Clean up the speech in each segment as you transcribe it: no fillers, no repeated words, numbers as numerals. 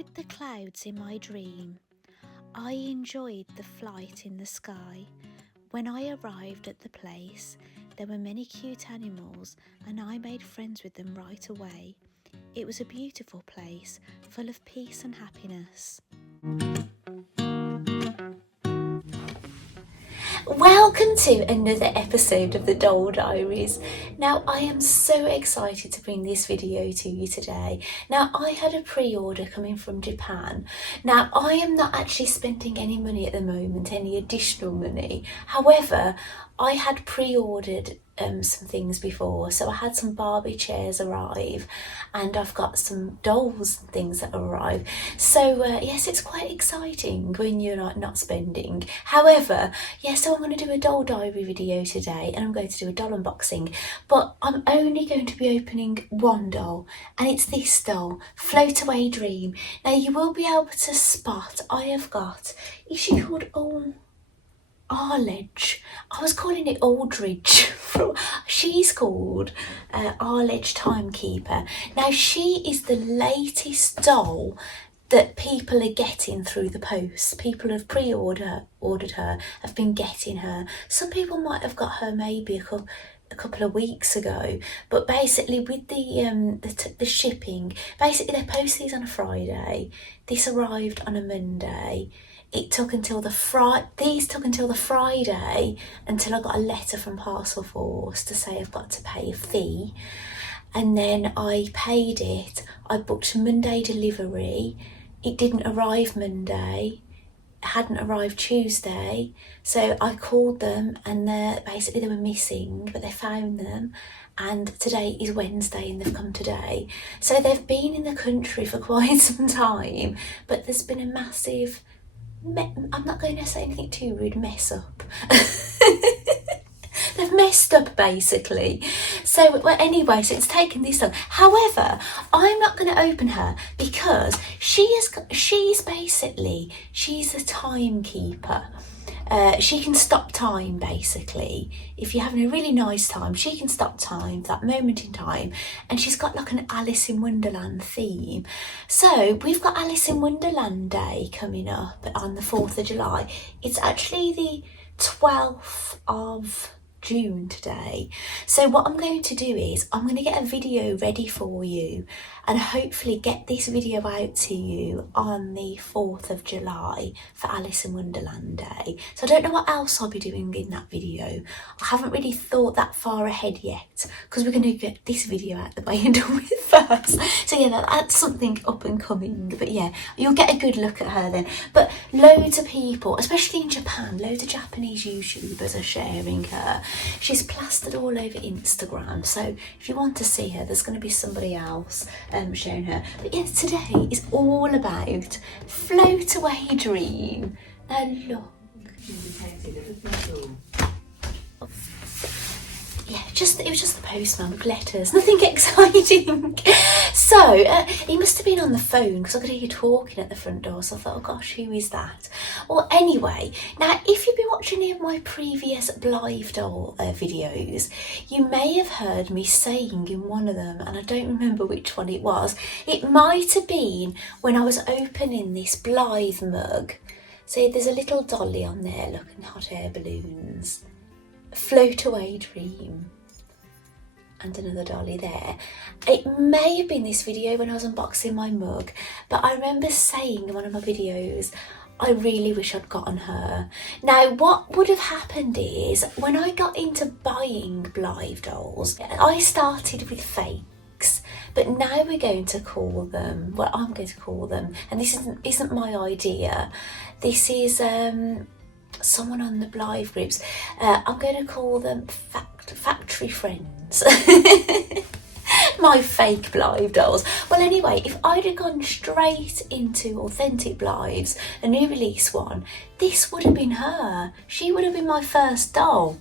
followed the clouds in my dream. I enjoyed the flight in the sky. When I arrived at the place, there were many cute animals and I made friends with them right away. It was a beautiful place, full of peace and happiness. Welcome to another episode of the Doll Diaries. Now I am so excited to bring this video to you today. Now I had a pre-order coming from Japan. Now I am not actually spending any money at the moment, any additional money. However, I had pre-ordered some things before, so I had some Barbie chairs arrive and I've got some dolls and things that arrive. So yes, it's quite exciting when you're not spending. However, yes, so I'm going to do a doll diary video today and I'm going to do a doll unboxing, but I'm only going to be opening one doll, and it's this doll, Float Away Dream. Now you will be able to spot, I have got, is she called Arledge? I was calling it Aldridge. She's called Arledge Timekeeper. Now she is the latest doll that people are getting through the post. People have ordered her, have been getting her. Some people might have got her maybe a couple of weeks ago, but basically with the shipping, basically they post these on a Friday. This arrived on a Monday. It took until these took until the Friday until I got a letter from Parcel Force to say I've got to pay a fee, and then I paid it. I booked Monday delivery. It didn't arrive Monday. It hadn't arrived Tuesday, so I called them and basically they were missing, but they found them. And today is Wednesday and they've come today. So they've been in the country for quite some time, but there's been a massive, I'm not going to say anything too rude, mess up. They've messed up basically. So well, anyway, so it's taken this long. However, I'm not going to open her because she's a timekeeper. She can stop time basically. If you're having a really nice time, she can stop time, that moment in time, and she's got like an Alice in Wonderland theme. So we've got Alice in Wonderland Day coming up on the 4th of July. It's actually the 12th of June today. So what I'm going to do is I'm going to get a video ready for you and hopefully get this video out to you on the 4th of July for Alice in Wonderland Day. So I don't know what else I'll be doing in that video. I haven't really thought that far ahead yet because we're going to get this video out the way and done with first. So yeah, that's something up and coming. But yeah, you'll get a good look at her then. But loads of people, especially in Japan, loads of Japanese YouTubers are sharing her. She's plastered all over Instagram, so if you want to see her, there's going to be somebody else showing her. But yeah, today is all about Float Away Dream. Now look. Yeah, it was just the postman with letters, nothing exciting. So he must have been on the phone because I could hear you talking at the front door, so I thought, oh gosh, who is that? Well, anyway, now if you've been watching any of my previous Blythe doll videos, you may have heard me saying in one of them, and I don't remember which one it was, it might have been when I was opening this Blythe mug. See, there's a little dolly on there, looking hot air balloons. Float Away Dream, and another dolly there. It may have been this video when I was unboxing my mug, but I remember saying in one of my videos, I really wish I'd gotten her. Now what would have happened is when I got into buying Blythe dolls, I started with fakes, but now we're going to call them, well, I'm going to call them, and this isn't my idea, this is someone on the Blythe groups, I'm going to call them factory friends. My fake Blythe dolls. Well anyway, if I'd have gone straight into authentic Blythes, a new release one, this would have been her. She would have been my first doll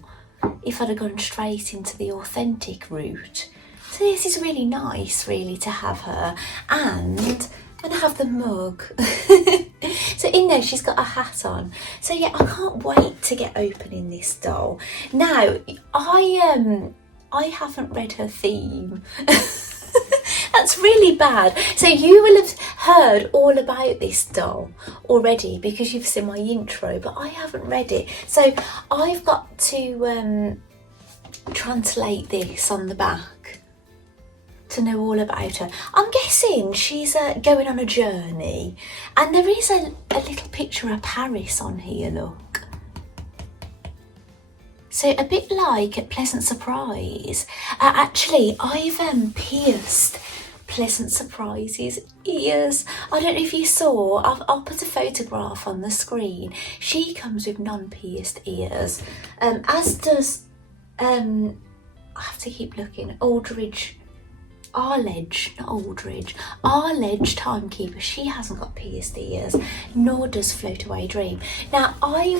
if I'd have gone straight into the authentic route. So this is really nice really to have her, and I'm gonna have the mug. So in there she's got a hat on. So yeah, I can't wait to get opening this doll. Now I haven't read her theme. That's really bad. So you will have heard all about this doll already because you've seen my intro, but I haven't read it. So I've got to translate this on the back to know all about her. I'm guessing she's going on a journey, and there is a little picture of Paris on here, look. So a bit like a Pleasant Surprise. Actually, I've pierced Pleasant Surprise's ears. I don't know if you saw, I'll put a photograph on the screen. She comes with non-pierced ears, as does, I have to keep looking, Arledge Timekeeper. She hasn't got pierced ears, nor does Float Away Dream. Now I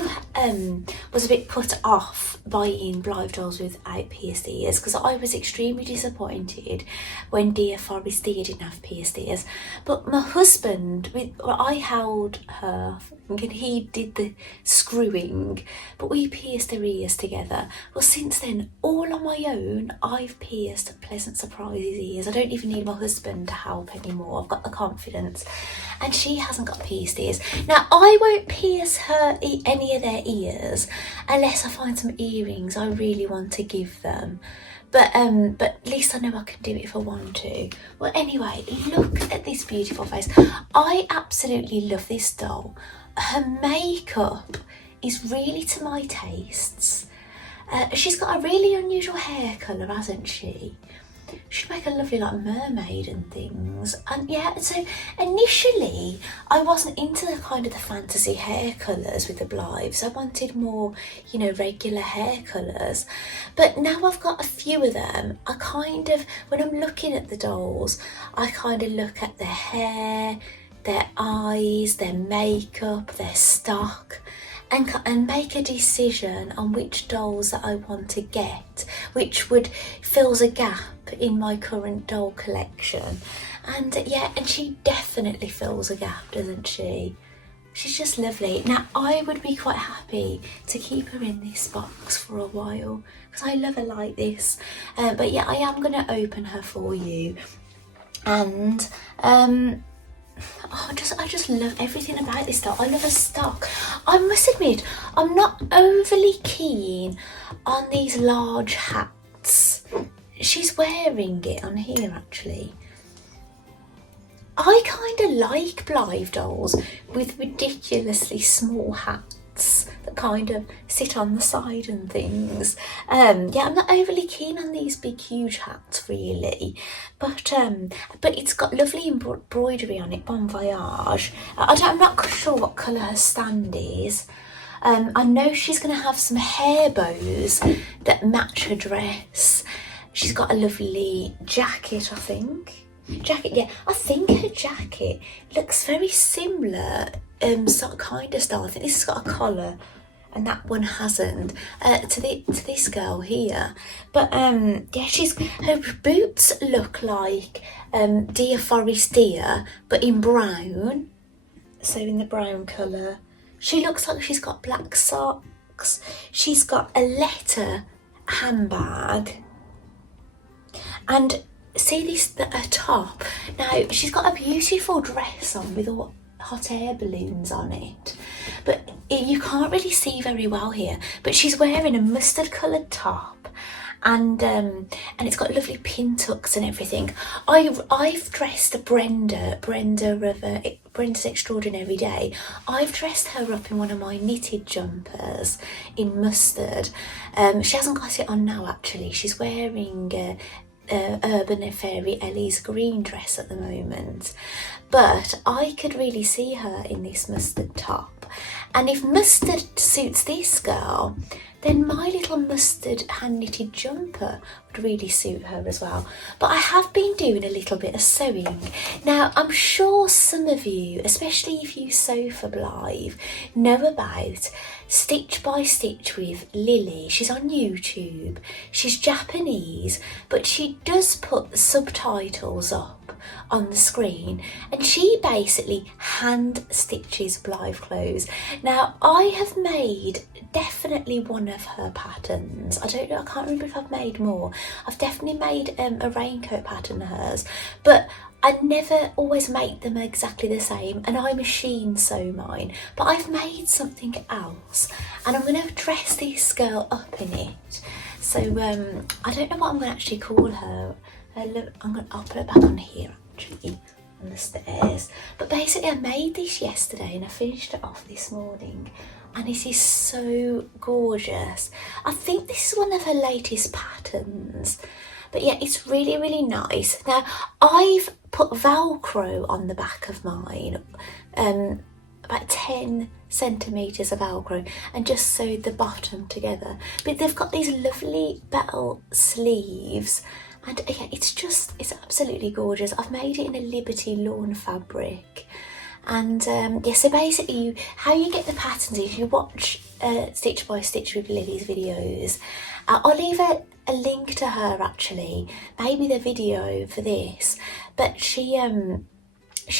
was a bit put off buying Blythe dolls without pierced ears because I was extremely disappointed when Dear Forest Dear didn't have pierced ears. But my husband, I held her and he did the screwing, but we pierced her ears together. Well, since then, all on my own, I've pierced Pleasant Surprise's ears. I don't even need my husband to help anymore. I've got the confidence, and she hasn't got pierced ears. Now, I won't pierce her any of their ears unless I find some earrings I really want to give them. But at least I know I can do it if I want to. Well, anyway, look at this beautiful face. I absolutely love this doll. Her makeup is really to my tastes. She's got a really unusual hair colour, hasn't she? She'd make a lovely like mermaid and things. And yeah, so initially I wasn't into the kind of the fantasy hair colours with the Blythes. I wanted more, you know, regular hair colours. But now I've got a few of them, I kind of, when I'm looking at the dolls, I kind of look at their hair, their eyes, their makeup, their stock, and make a decision on which dolls that I want to get, which would fills a gap in my current doll collection. And yeah, and she definitely fills a gap, doesn't she? She's just lovely. Now, I would be quite happy to keep her in this box for a while because I love her like this. But yeah, I am going to open her for you. And I just love everything about this doll. I love her stock. I must admit, I'm not overly keen on these large hats. She's wearing it on here, actually. I kind of like Blythe dolls with ridiculously small hats that kind of sit on the side and things. Yeah, I'm not overly keen on these big huge hats really, but it's got lovely embroidery on it, Bon Voyage. I'm not sure what colour her stand is. I know she's going to have some hair bows that match her dress. She's got a lovely jacket, I think. Yeah, I think her jacket looks very similar, sort of kind of style. I think this has got a collar and that one hasn't, to this girl here. But yeah, her boots look like Dear Forest Dear, but in brown, so in the brown colour. She looks like she's got black socks. She's got a letter handbag, and see this at her top. Now, she's got a beautiful dress on with all hot air balloons on it, but you can't really see very well here, but she's wearing a mustard coloured top, and it's got lovely pin tucks and everything. I've dressed Brenda of Brenda's Extraordinary Day. I've dressed her up in one of my knitted jumpers in mustard. She hasn't got it on now, actually. She's wearing Urban and Fairy Ellie's green dress at the moment, but I could really see her in this mustard top. And if mustard suits this girl, then my little mustard hand knitted jumper would really suit her as well. But I have been doing a little bit of sewing. Now, I'm sure some of you, especially if you sew for Blythe, know about Stitch by Stitch with Lily. She's on YouTube. She's Japanese, but she does put subtitles up on the screen, and she basically hand stitches Blythe clothes. Now I have made definitely one of her patterns. I don't know, I can't remember if I've made more. I've definitely made a raincoat pattern of hers, but I never always make them exactly the same, and I machine sew mine, but I've made something else and I'm going to dress this girl up in it. So I don't know what I'm going to actually call her. I'll put it back on here actually, on the stairs. But basically I made this yesterday and I finished it off this morning, and it is so gorgeous. I think this is one of her latest patterns. But yeah, it's really, really nice. Now, I've put Velcro on the back of mine, about 10 centimetres of Velcro, and just sewed the bottom together. But they've got these lovely bell sleeves, and yeah, it's absolutely gorgeous. I've made it in a Liberty lawn fabric. And yeah, so basically how you get the patterns is you watch Stitch by Stitch with Lily's videos. I'll leave a link to her actually, maybe the video for this, but she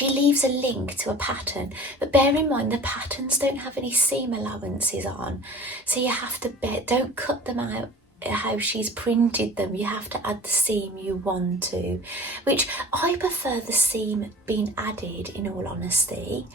leaves a link to a pattern, but bear in mind the patterns don't have any seam allowances on, so you have to don't cut them out how she's printed them. You have to add the seam you want to, which I prefer the seam being added, in all honesty,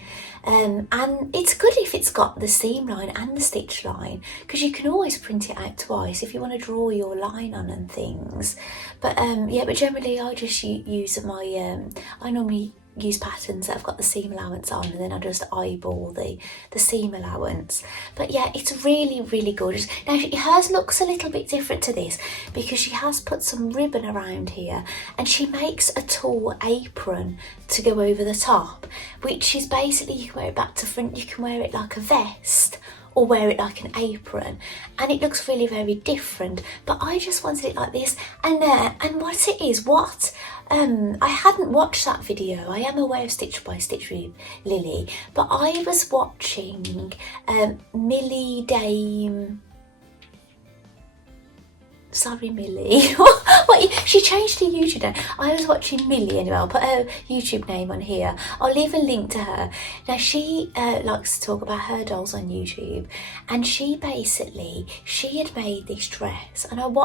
and it's good if it's got the seam line and the stitch line, because you can always print it out twice if you want to draw your line on and things. But yeah, but generally I just use my I normally use patterns that have got the seam allowance on, and then I just eyeball the seam allowance. But yeah, it's really, really gorgeous. Now hers looks a little bit different to this because she has put some ribbon around here, and she makes a tall apron to go over the top, which is basically, you can wear it back to front, you can wear it like a vest or wear it like an apron, and it looks really very different. But I just wanted it like this, and what it is, I hadn't watched that video. I am aware of Stitch by Stitch with Lily, but I was watching Millie Dame. Sorry, Millie. What? She changed her YouTube name. I was watching Millie anyway. I'll put her YouTube name on here. I'll leave a link to her. Now, she likes to talk about her dolls on YouTube, and she had made this dress, and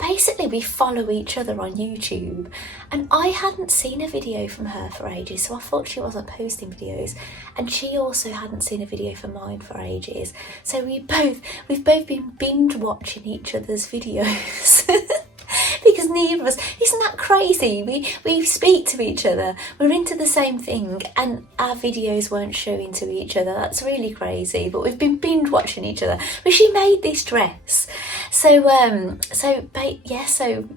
basically we follow each other on YouTube, and I hadn't seen a video from her for ages, so I thought she wasn't posting videos, and she also hadn't seen a video from mine for ages, so we've both been binge watching each other's videos. Because neither of us, isn't that crazy? We speak to each other, we're into the same thing, and our videos weren't showing to each other. That's really crazy, but we've been binge watching each other. But she made this dress, so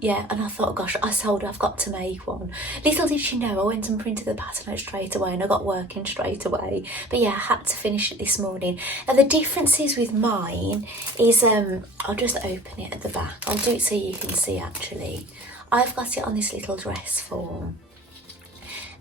yeah, and I thought, gosh, I told her I've got to make one. Little did she know, I went and printed the pattern out straight away, and I got working straight away. But yeah, I had to finish it this morning. Now the differences with mine is, I'll just open it at the back. I'll do it so you can see actually. I've got it on this little dress form.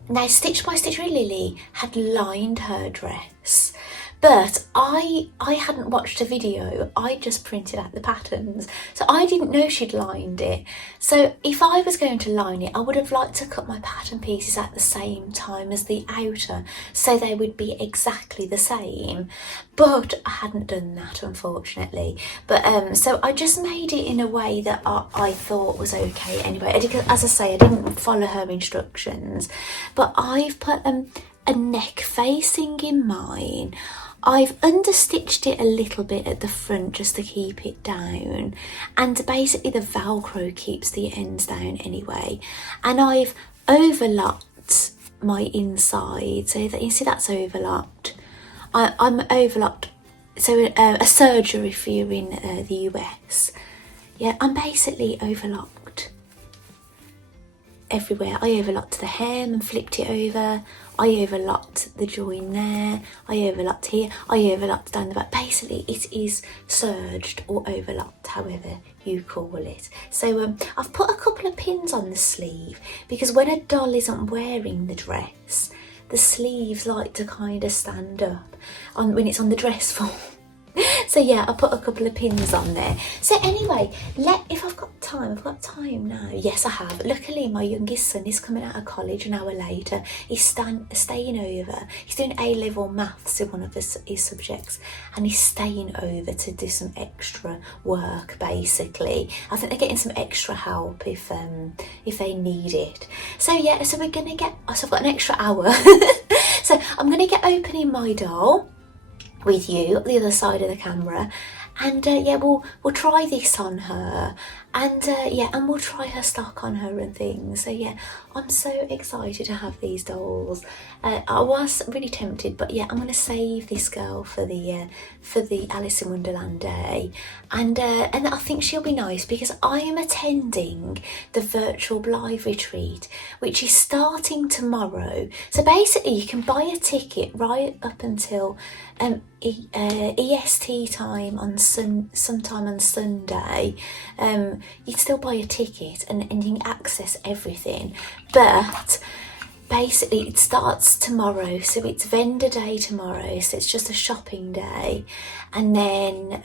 Now, Stitch by Stitch with Lily had lined her dress, but I hadn't watched a video. I just printed out the patterns, so I didn't know she'd lined it. So if I was going to line it, I would have liked to cut my pattern pieces at the same time as the outer, so they would be exactly the same, but I hadn't done that, unfortunately. But so I just made it in a way that I thought was okay anyway. As I say, I didn't follow her instructions, but I've put a neck facing in mine. I've understitched it a little bit at the front just to keep it down, and basically the Velcro keeps the ends down anyway, and I've overlocked my inside so that you see that's overlocked. I'm overlocked, so a serger if you're in the US. Yeah, I'm basically overlocked everywhere. I overlocked the hem and flipped it over. I overlocked the join there. I overlocked here. I overlocked down the back. Basically, it is serged or overlocked, however you call it. So I've put a couple of pins on the sleeve because when a doll isn't wearing the dress, the sleeves like to kind of stand up when it's on the dress form. So yeah, I put a couple of pins on there. So anyway, if I've got time now. Yes, I have. Luckily, my youngest son is coming out of college an hour later. He's staying over. He's doing A-level maths in one of his subjects, and he's staying over to do some extra work, basically. I think they're getting some extra help if they need it. So yeah, so I've got an extra hour. So I'm gonna get opening my doll with you at the other side of the camera, and yeah, we'll try this on her, and yeah, and we'll try her stock on her and things. So yeah, I'm so excited to have these dolls. I was really tempted, but yeah, I'm gonna save this girl for the Alice in Wonderland day, and I think she'll be nice because I am attending the virtual Blythe retreat, which is starting tomorrow. So basically, you can buy a ticket right up until EST time on sometime on Sunday. You'd still buy a ticket and you can access everything, but basically it starts tomorrow, so it's vendor day tomorrow, so it's just a shopping day, and then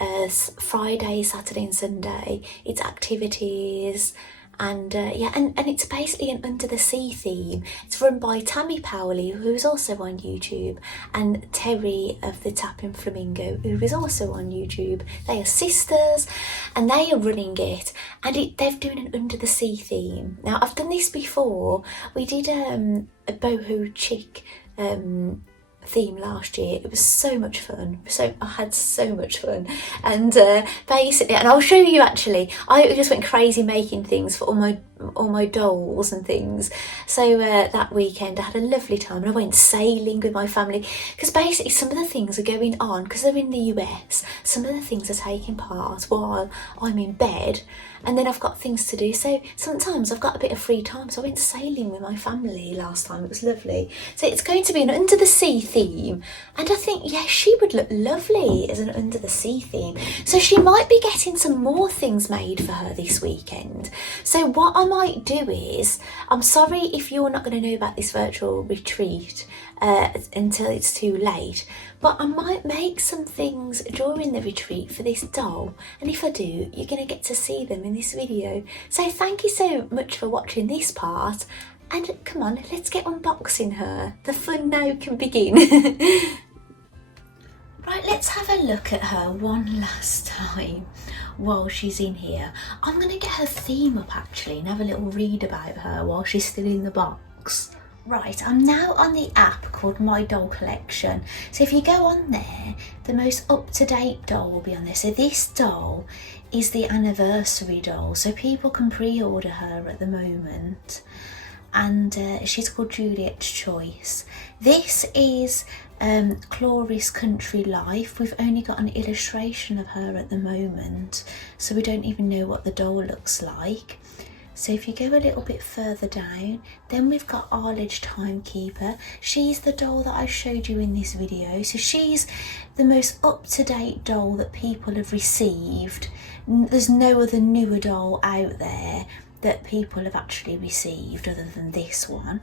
Friday, Saturday and Sunday it's activities, and yeah, and it's basically an under the sea theme. It's run by Tammy Powley, who's also on YouTube, and Terry of the Tapping Flamingo, who is also on YouTube. They are sisters, and they are running it, and they're doing an under the sea theme. Now, I've done this before. We did a boho chick theme last year. It was so much fun. I had so much fun, and basically, and I'll show you. Actually, I just went crazy making things for all my dolls and things. So that weekend I had a lovely time, and I went sailing with my family, because basically some of the things are going on, because they're in the US, some of the things are taking part while I'm in bed, and then I've got things to do. So sometimes I've got a bit of free time, so I went sailing with my family last time. It was lovely. So it's going to be an under the sea theme, and I think, yeah, she would look lovely as an under the sea theme. So she might be getting some more things made for her this weekend. So what I might do is, I'm sorry if you're not going to know about this virtual retreat until it's too late, but I might make some things during the retreat for this doll, and if I do, you're going to get to see them in this video. So thank you so much for watching this part, and come on, let's get unboxing her. The fun now can begin. Right, let's have a look at her one last time while she's in here. I'm going to get her theme up actually and have a little read about her while she's still in the box. Right, I'm now on the app called My Doll Collection. So if you go on there, the most up-to-date doll will be on there. So this doll is the anniversary doll, so people can pre-order her at the moment. And she's called Juliet's Choice. This is Cloris Country Life. We've only got an illustration of her at the moment, so we don't even know what the doll looks like. So if you go a little bit further down, then we've got Arledge Timekeeper. She's the doll that I showed you in this video. So she's the most up-to-date doll that people have received. There's no other newer doll out there that people have actually received other than this one.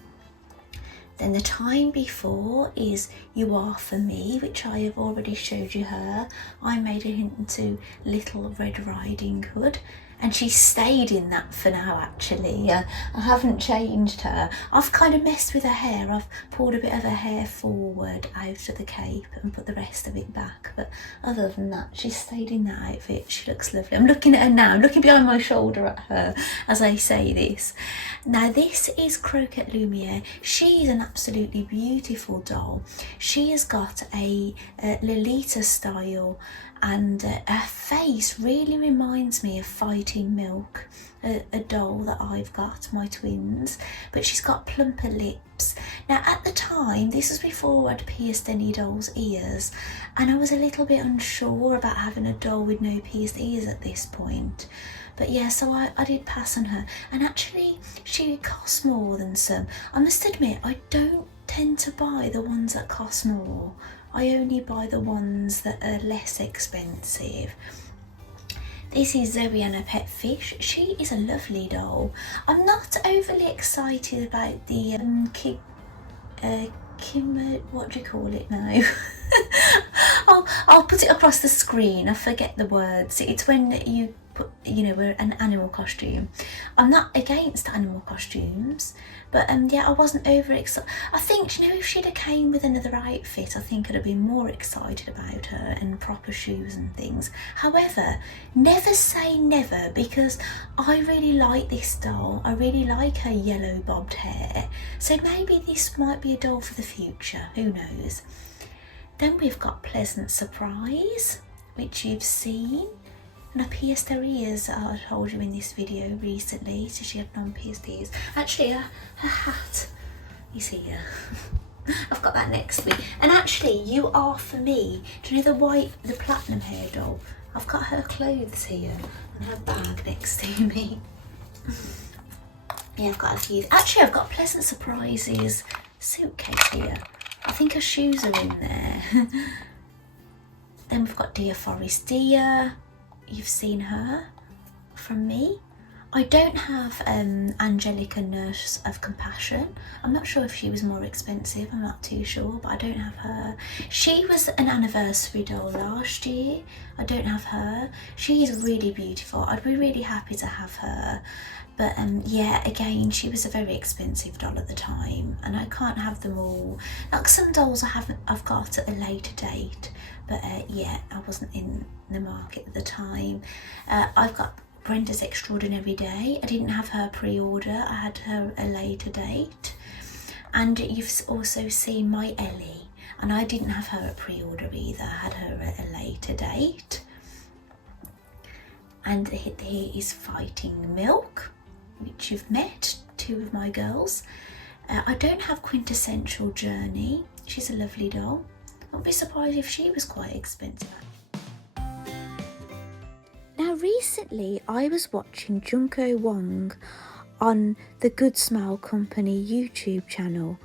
Then the time before is You Are For Me, which I have already showed you her. I made it into Little Red Riding Hood, and she stayed in that for now actually. I haven't changed her. I've kind of messed with her hair. I've pulled a bit of her hair forward out of the cape and put the rest of it back, but other than that, she's stayed in that outfit. She looks lovely. I'm looking at her now. I'm looking behind my shoulder at her as I say this. Now this is Croquette Lumiere. She's an absolutely beautiful doll. She has got a Lolita style, and her face really reminds me of Fighting Milk, a doll that I've got, my twins, but she's got plumper lips. Now at the time, this was before I'd pierced any doll's ears, and I was a little bit unsure about having a doll with no pierced ears at this point. But yeah, so I did pass on her, and actually she cost more than some. I must admit, I don't tend to buy the ones that cost more. I only buy the ones that are less expensive. This is Zoe and her pet fish. She is a lovely doll. I'm not overly excited about the what do you call it now? I'll put it across the screen. I forget the words. It's when you put, wear an animal costume. I'm not against animal costumes, but yeah, I wasn't over excited. I think, if she'd have came with another outfit, I think I'd have been more excited about her and proper shoes and things. However, never say never, because I really like this doll. I really like her yellow bobbed hair. So maybe this might be a doll for the future. Who knows? Then we've got Pleasant Surprise, which you've seen. And I pierced her ears, I told you in this video recently, so she had non-pierced ears. Actually, her hat is here. I've got that next to me. And actually, You Are For Me. Do you know the platinum hair doll? I've got her clothes here and her bag next to me. Yeah, I've got a few. Actually, I've got Pleasant Surprises suitcase here. I think her shoes are in there. Then we've got Dear Forest Dear. You've seen her from me. I don't have Angelica Nurse of Compassion. I'm not sure if she was more expensive, I'm not too sure, but I don't have her. She was an anniversary doll last year. I don't have her. She is really beautiful. I'd be really happy to have her. But yeah, again, she was a very expensive doll at the time, and I can't have them all. Like some dolls I've got at a later date, but yeah, I wasn't in the market at the time. I've got Brenda's Extraordinary Day. I didn't have her pre-order, I had her a later date. And you've also seen My Ellie, and I didn't have her at pre-order either, I had her at a later date. And here is Fighting Milk, which you've met, two of my girls. I don't have Quintessential Journey. She's a lovely doll. I'd be surprised if she was quite expensive. Now recently I was watching Junko Wong on the Good Smile Company YouTube channel,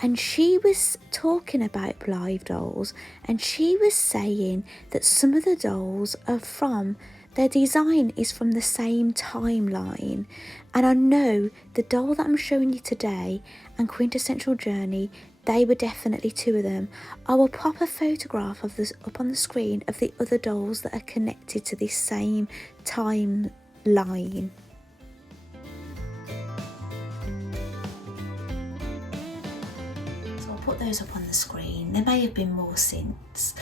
and she was talking about Blythe dolls, and she was saying that some of the dolls are from, their design is from the same timeline. And I know the doll that I'm showing you today and Quintessential Journey, they were definitely two of them. I will pop a photograph of this up on the screen of the other dolls that are connected to this same timeline. So I'll put those up on the screen. There may have been more since.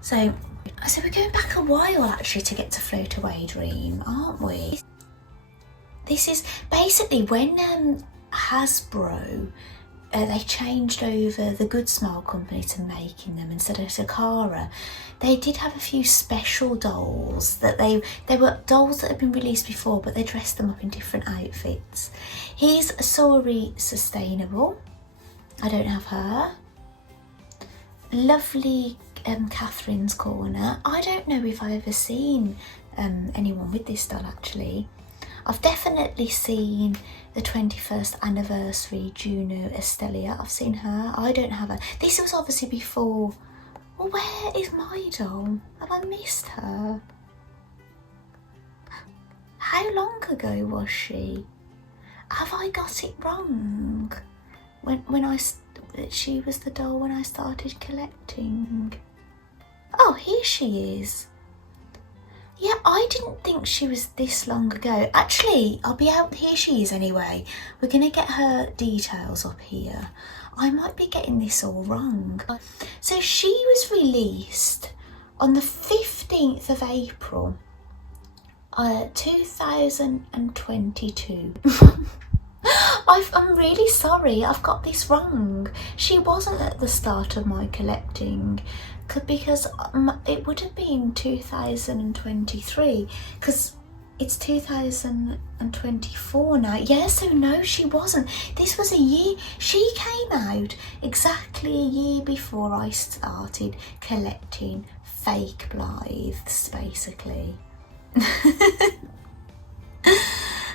So we're going back a while actually to get to Float Away Dream, aren't we? This is basically when Hasbro, they changed over the Good Smile Company to making them instead of Takara. They did have a few special dolls that they were dolls that had been released before, but they dressed them up in different outfits. Here's Sori Sustainable. I don't have her. Lovely Catherine's Corner. I don't know if I've ever seen anyone with this doll actually. I've definitely seen the 21st anniversary Juno Estelia. I've seen her. I don't have her. This was obviously before. Well, where is my doll? Have I missed her? How long ago was she? Have I got it wrong? She was the doll when I started collecting. Oh, here she is. Yeah, I didn't think she was this long ago. Actually, I'll be out. Here she is anyway. We're going to get her details up here. I might be getting this all wrong. So she was released on the 15th of April, 2022. I'm really sorry, I've got this wrong. She wasn't at the start of my collecting, because it would have been 2023, because it's 2024 now. Yeah, so no, she wasn't. This was a year. She came out exactly a year before I started collecting fake Blythes, basically.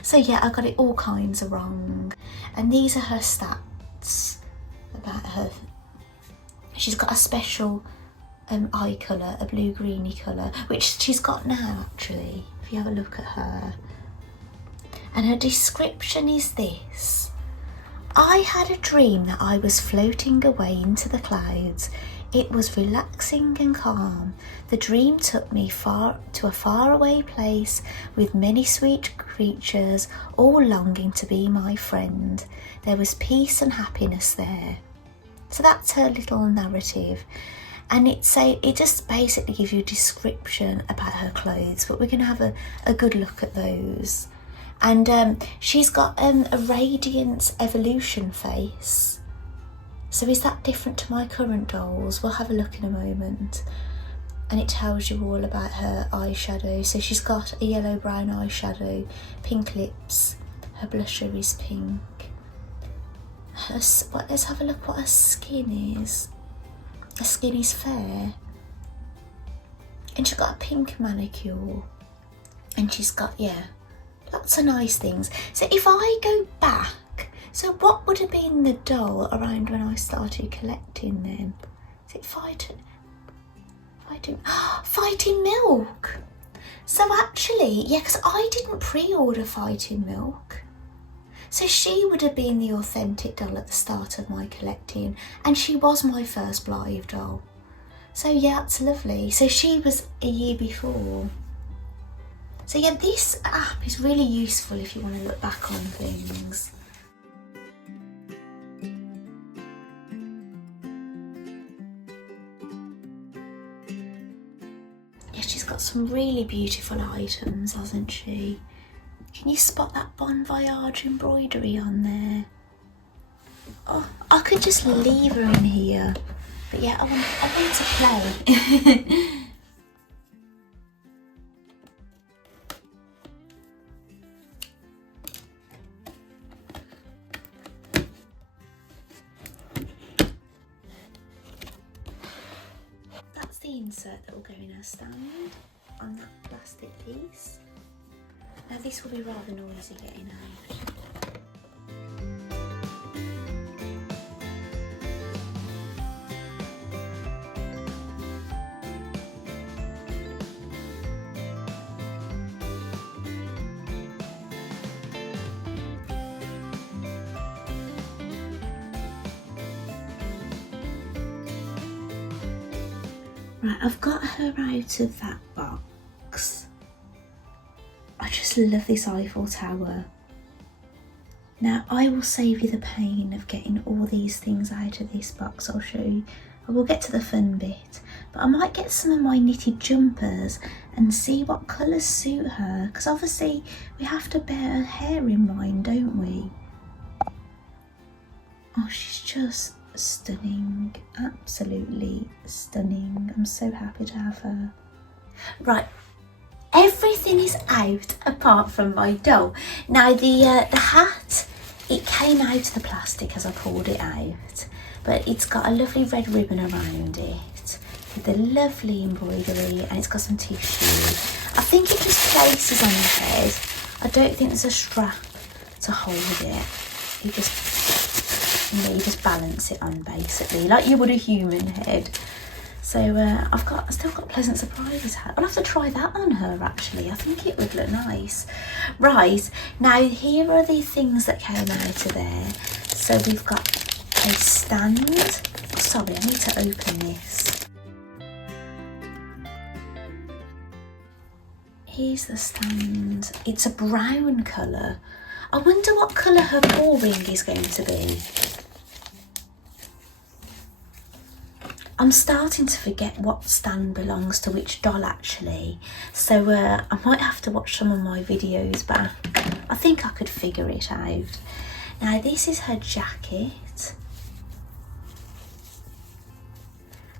So yeah, I got it all kinds of wrong. And these are her stats about her. She's got a special eye colour, a blue-greeny colour, which she's got now actually, if you have a look at her. And her description is this: I had a dream that I was floating away into the clouds It was relaxing and calm. The dream took me to a faraway place with many sweet creatures, all longing to be my friend. There was peace and happiness there. So that's her little narrative. And it just basically gives you a description about her clothes, but we're going to have a good look at those. And she's got a Radiance Evolution face. So is that different to my current dolls? We'll have a look in a moment. And it tells you all about her eyeshadow. So she's got a yellow-brown eyeshadow, pink lips, her blusher is pink. Let's have a look what her skin is. Her skin is fair. And she's got a pink manicure. And she's got, yeah, lots of nice things. So if I go back, so what would have been the doll around when I started collecting them? Is it Fighting Milk? So actually, yeah, because I didn't pre-order Fighting Milk. So she would have been the authentic doll at the start of my collecting, and she was my first Blythe doll. So yeah, that's lovely. So she was a year before. So yeah, this app is really useful if you want to look back on things. Yeah, she's got some really beautiful items, hasn't she? Can you spot that Bon Voyage embroidery on there? Oh, I could just leave her in here. But yeah, I want to play. That's the insert that will go in her stand on that plastic piece. Now this will be rather noisy getting out. Right, I've got her out of that box. I just love this Eiffel Tower. Now I will save you the pain of getting all these things out of this box. I'll show you. I will get to the fun bit, but I might get some of my knitted jumpers and see what colours suit her, because obviously we have to bear her hair in mind, don't we? Oh, she's just stunning, absolutely stunning. I'm so happy to have her. Right, everything is out apart from my doll. Now the hat, it came out of the plastic as I pulled it out, but it's got a lovely red ribbon around it with the lovely embroidery, and it's got some tissue. I think it just places on the head. I don't think there's a strap to hold it. You just balance it on basically, like you would a human head. So I've still got Pleasant Surprises hat. I'll have to try that on her actually. I think it would look nice. Right, now here are the things that came out of there. So we've got a stand. Sorry, I need to open this. Here's the stand. It's a brown colour. I wonder what colour her ball ring is going to be. I'm starting to forget what stand belongs to which doll actually, so I might have to watch some of my videos back. I think I could figure it out. Now this is her jacket,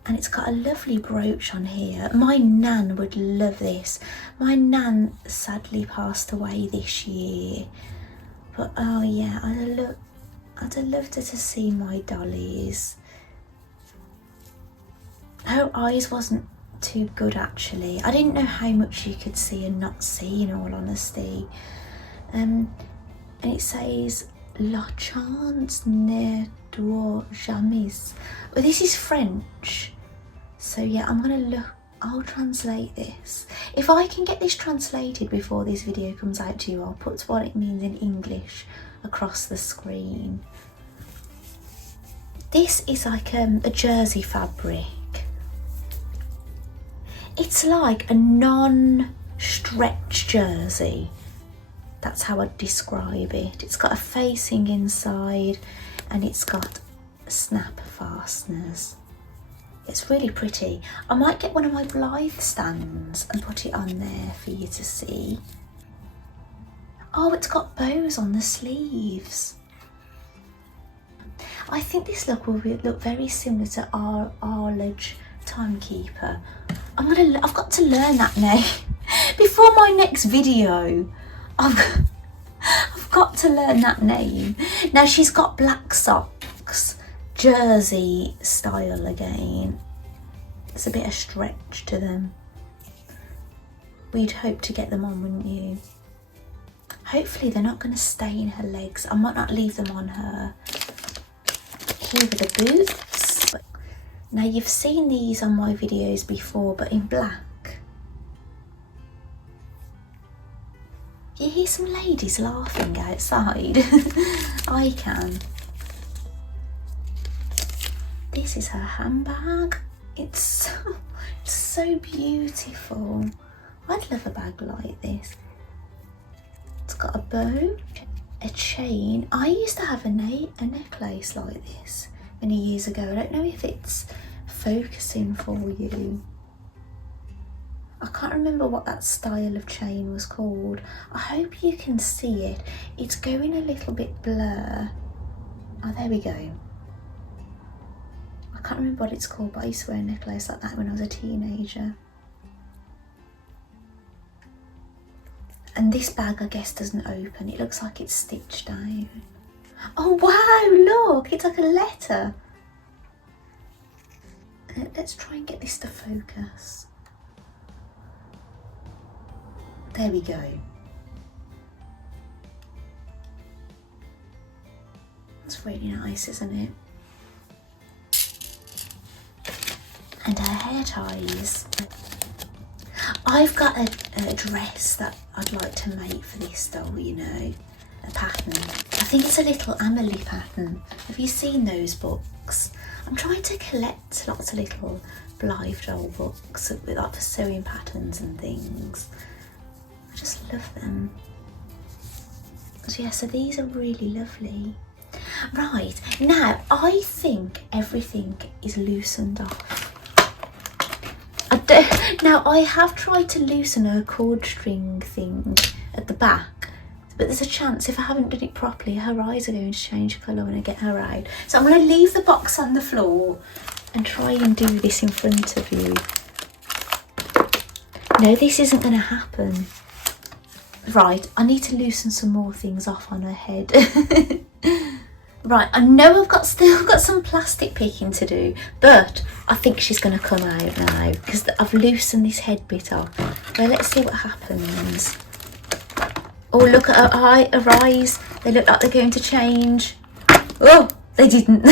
and it's got a lovely brooch on here. My nan would love this. My nan sadly passed away this year, but oh yeah, I'd have loved her to see my dollies. Her eyes wasn't too good actually. I didn't know how much you could see and not see, in all honesty. And it says La chance ne doit jamais. Well, this is French. So yeah, I'm gonna look, I'll translate this. If I can get this translated before this video comes out to you, I'll put what it means in English across the screen. This is like a jersey fabric. It's like a non-stretch jersey. That's how I'd describe it. It's got a facing inside and it's got snap fasteners. It's really pretty. I might get one of my Blythe stands and put it on there for you to see. Oh, it's got bows on the sleeves. I think this look will look very similar to our Arledge Timekeeper. I've got to learn that name before my next video. I've got to learn that name. Now she's got black socks, jersey style again. It's a bit of stretch to them. We'd hope to get them on, wouldn't you? Hopefully they're not going to stain her legs. I might not leave them on her. Here are the boots. Now you've seen these on my videos before, but in black. You hear some ladies laughing outside. I can. This is her handbag. It's so beautiful. I'd love a bag like this. It's got a bow, a chain. I used to have a necklace like this many years ago. I don't know if it's focusing for you. I can't remember what that style of chain was called. I hope you can see it. It's going a little bit blur. Oh, there we go. I can't remember what it's called, but I used to wear a necklace like that when I was a teenager. And this bag, I guess, doesn't open. It looks like it's stitched down. Oh wow, look, it's like a letter. Let's try and get this to focus. There we go. It's really nice, isn't it? And her hair ties. I've got a dress that I'd like to make for this doll, you know, a pattern. I think it's a little Amelie pattern. Have you seen those books? I'm trying to collect lots of little Blythe doll books with like for sewing patterns and things. I just love them. So yeah, so these are really lovely. Right, now I think everything is loosened off. Now I have tried to loosen her cord string thing at the back, but there's a chance if I haven't done it properly her eyes are going to change colour when I get her out. So I'm going to leave the box on the floor and try and do this in front of you. No, this isn't going to happen. Right, I need to loosen some more things off on her head. Right, I know I've still got some plastic picking to do, but I think she's going to come out now because I've loosened this head bit off. Well, let's see what happens. Oh, look at her eyes. They look like they're going to change. Oh, they didn't.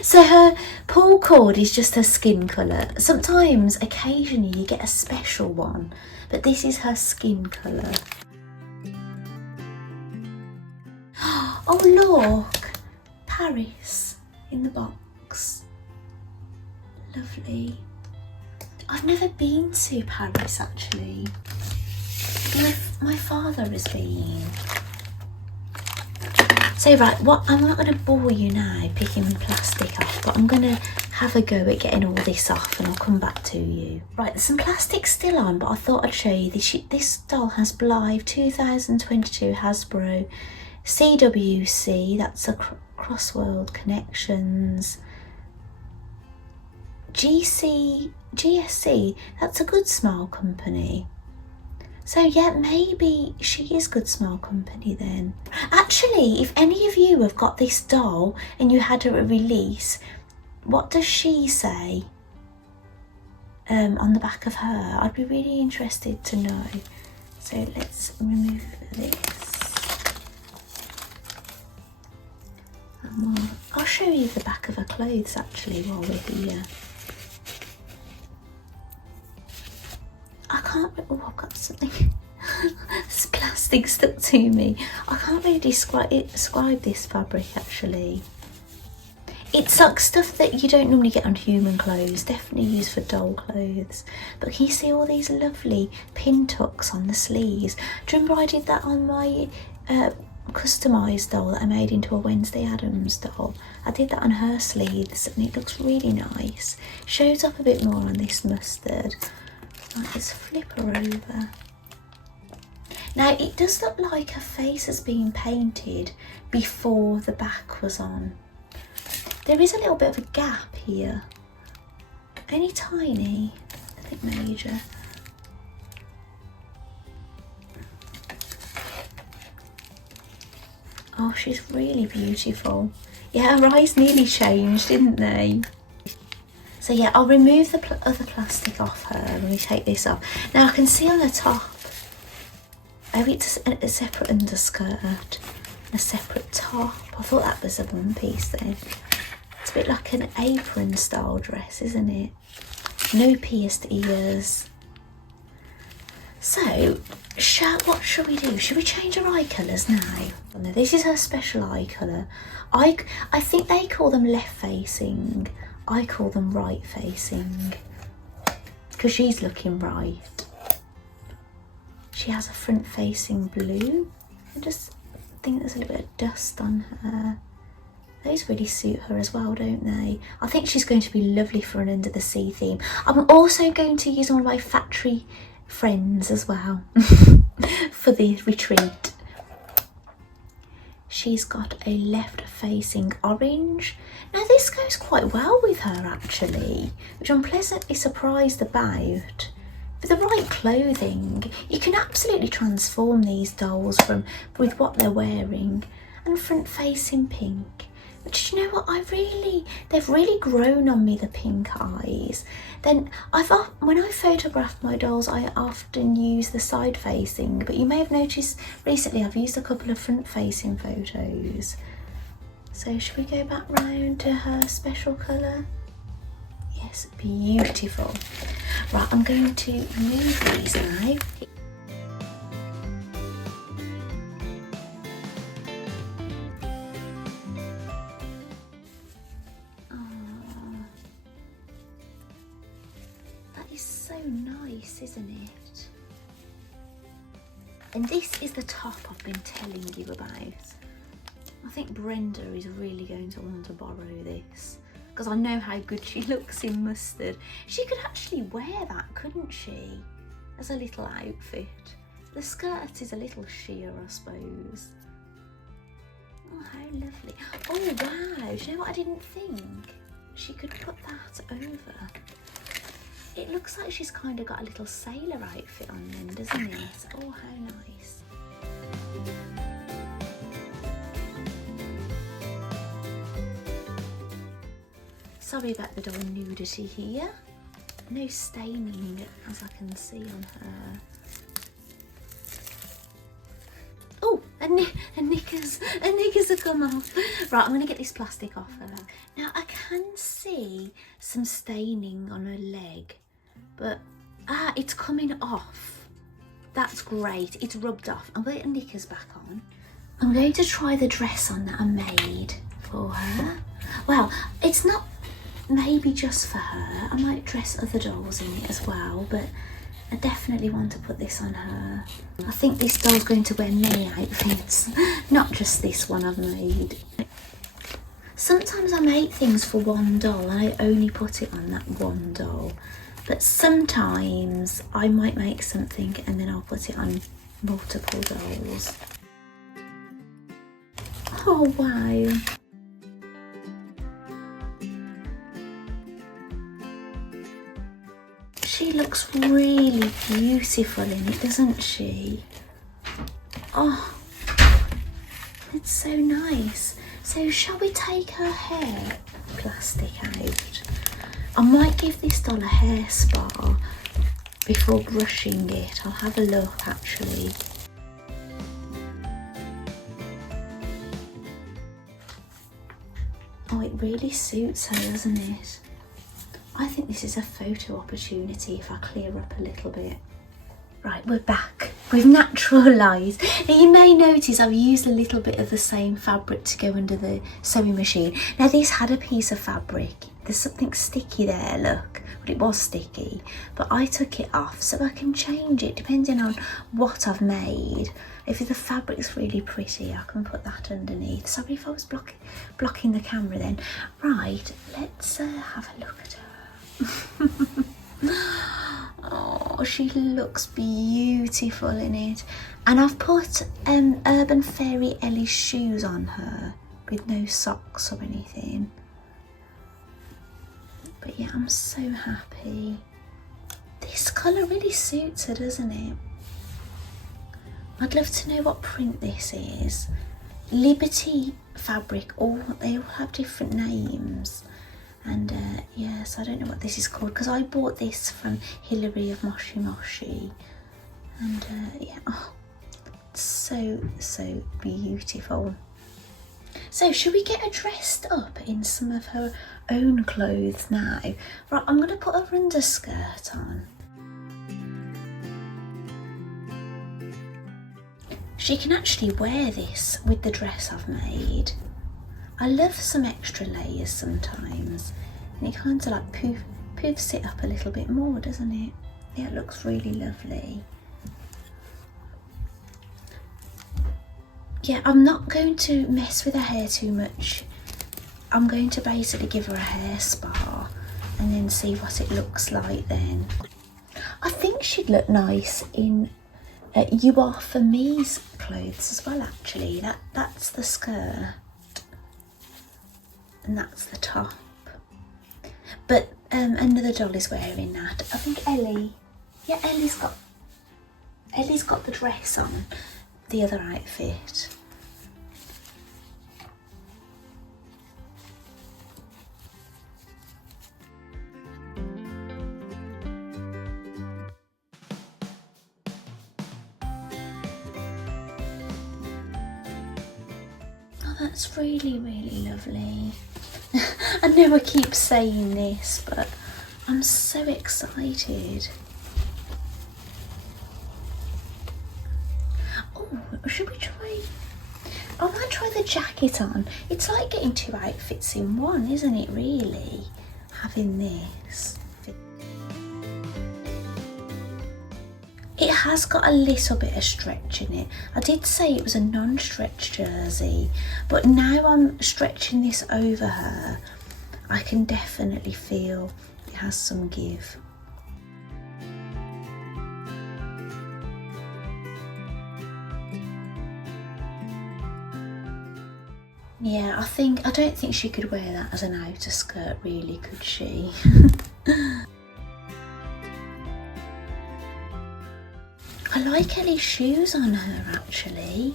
So her pull cord is just her skin colour. Sometimes, occasionally, you get a special one, but this is her skin colour. Oh look, Paris in the box. Lovely. I've never been to Paris actually. My father has been. So right, I'm not going to bore you now picking the plastic off, but I'm going to have a go at getting all this off and I'll come back to you. Right, there's some plastic still on, but I thought I'd show you this. This doll has Blythe 2022 Hasbro CWC, that's a Crossworld Connections. GSC, that's a Good Smile Company. So yeah, maybe she is Good Smile Company then. Actually, if any of you have got this doll and you had her at release, what does she say on the back of her? I'd be really interested to know. So let's remove this. I'll show you the back of her clothes actually while we're here. I can't, oh, I've got something, this plastic stuck to me. I can't really describe this fabric actually. It's like stuff that you don't normally get on human clothes, definitely used for doll clothes. But can you see all these lovely pin tucks on the sleeves? Do you remember I did that on my customised doll that I made into a Wednesday Addams doll? I did that on her sleeves and it looks really nice. Shows up a bit more on this mustard. Let's flip her over. Now it does look like her face has been painted before the back was on. There is a little bit of a gap here. Only tiny, nothing major. Oh, she's really beautiful. Yeah, her eyes nearly changed, didn't they? So yeah, I'll remove the other plastic off her when we take this off. Now I can see on the top, oh, it's a separate underskirt, a separate top. I thought that was a one piece then. It's a bit like an apron style dress, isn't it? No pierced ears. So, what shall we do? Should we change her eye colours now? No, this is her special eye colour. I think they call them left facing. I call them right facing. Because she's looking right. She has a front facing blue. I just think there's a little bit of dust on her. Those really suit her as well, don't they? I think she's going to be lovely for an under the sea theme. I'm also going to use one of my factory friends as well for the retreat. She's got a left facing orange. Now this goes quite well with her actually, which I'm pleasantly surprised about. With the right clothing, you can absolutely transform these dolls with what they're wearing. And front facing pink. But you know what, they've really grown on me, the pink eyes. Then when I photograph my dolls, I often use the side facing, but you may have noticed recently I've used a couple of front facing photos. So should we go back round to her special colour? Yes, beautiful. Right, I'm going to move these now. So nice, isn't it? And this is the top I've been telling you about. I think Brenda is really going to want to borrow this because I know how good she looks in mustard. She could actually wear that, couldn't she, as a little outfit? The skirt is a little sheer, I suppose. Oh, how lovely. Oh wow, do you know what I didn't think? She could put that over. It looks like she's kind of got a little sailor outfit on then, doesn't it? Oh, how nice. Sorry about the doll nudity here. No staining as I can see on her. Oh, a knickers have come off. Right, I'm going to get this plastic off her. Now I can see some staining on her leg, but it's coming off. That's great, it's rubbed off. I'm going to get the knickers back on. I'm going to try the dress on that I made for her. Well, it's not maybe just for her. I might dress other dolls in it as well, but I definitely want to put this on her. I think this doll's going to wear many outfits, not just this one I've made. Sometimes I make things for one doll and I only put it on that one doll. But sometimes I might make something and then I'll put it on multiple dolls. Oh wow. She looks really beautiful in it, doesn't she? Oh, it's so nice. So shall we take her hair plastic out? I might give this doll a hair spa before brushing it. I'll have a look actually. Oh, it really suits her, doesn't it? I think this is a photo opportunity if I clear up a little bit. Right, we're back. with natural light. Now you may notice I've used a little bit of the same fabric to go under the sewing machine. Now this had a piece of fabric. There's something sticky there, look. Well, it was sticky, but I took it off so I can change it depending on what I've made. If the fabric's really pretty, I can put that underneath. Sorry if I was blocking the camera then. Right, let's have a look at her. Oh, she looks beautiful in it. And I've put Urban Fairy Ellie's shoes on her with no socks or anything. But yeah, I'm so happy. This colour really suits her, doesn't it? I'd love to know what print this is. Liberty fabric, they all have different names. And yes, I don't know what this is called because I bought this from Hilary of Moshi Moshi. And yeah, oh, it's so beautiful. So should we get her dressed up in some of her own clothes now? Right, I'm going to put her underskirt on. She can actually wear this with the dress I've made. I love some extra layers sometimes, and it kind of like poofs it up a little bit more, doesn't it? Yeah, it looks really lovely. Yeah, I'm not going to mess with her hair too much. I'm going to basically give her a hair spa and then see what it looks like then. I think she'd look nice in You Are For Me's clothes as well, actually. That's the skirt. And that's the top. But another Dolly's wearing that. I think Ellie, yeah, Ellie's got the dress on, the other outfit. Oh, that's really, really lovely. I know I keep saying this, but I'm so excited. Oh, should we try? I might try the jacket on. It's like getting two outfits in one, isn't it, really? Having this. It has got a little bit of stretch in it. I did say it was a non-stretch jersey, but now I'm stretching this over her, I can definitely feel it has some give. Yeah, I don't think she could wear that as an outer skirt really, could she? I like Ellie's shoes on her actually.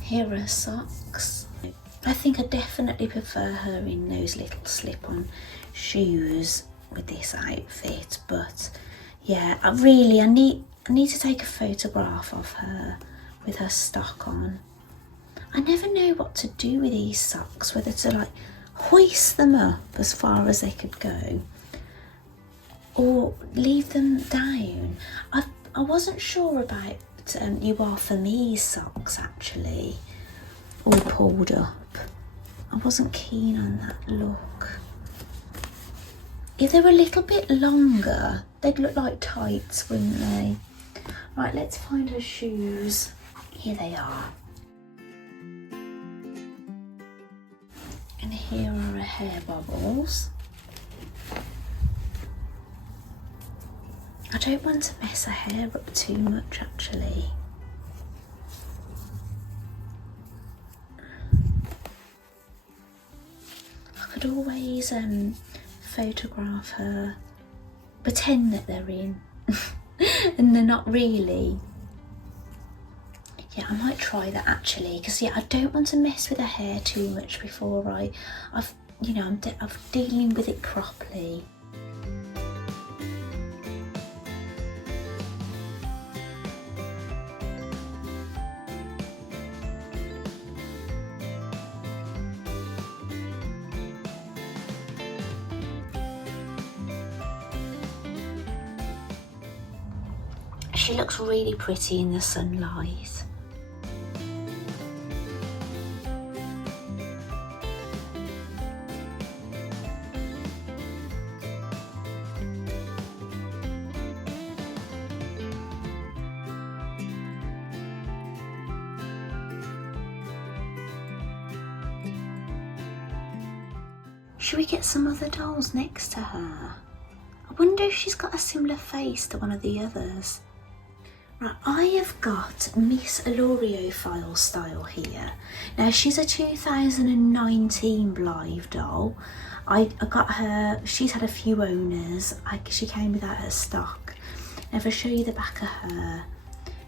Here are socks. I think I definitely prefer her in those little slip-on shoes with this outfit, but yeah, I need to take a photograph of her with her stock on. I never know what to do with these socks, whether to like hoist them up as far as they could go or leave them down. I wasn't sure about You Are For Me's socks actually, all pulled up. I wasn't keen on that look. If they were a little bit longer, they'd look like tights, wouldn't they? Right, let's find her shoes. Here they are. And here are her hair bobbles. I don't want to mess her hair up too much actually. I could always photograph her, pretend that they're in and they're not really. Yeah, I might try that actually, because yeah, I don't want to mess with her hair too much before I'm dealing with it properly. she looks really pretty in the sunlight. Should we get some other dolls next to her? I wonder if she's got a similar face to one of the others. Right, I have got Miss Aloriophile style here. Now she's a 2019 Blythe doll. I got her, she's had a few owners. She came without her stock. Now if I show you the back of her,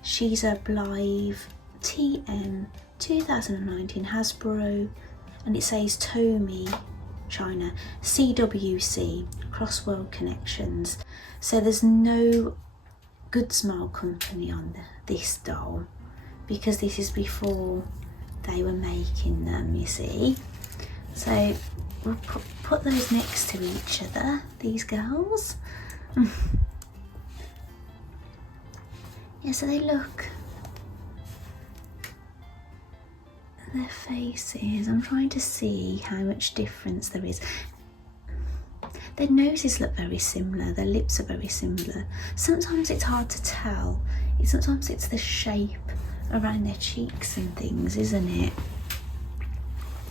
she's a Blythe TM 2019 Hasbro, and it says Tomy China CWC Cross World Connections. So there's no Good Smile company on this doll, because this is before they were making them, you see. So we'll put those next to each other, these girls. Yeah, so they look, their faces, I'm trying to see how much difference there is. Their noses look very similar, their lips are very similar. Sometimes it's hard to tell. Sometimes it's the shape around their cheeks and things, isn't it?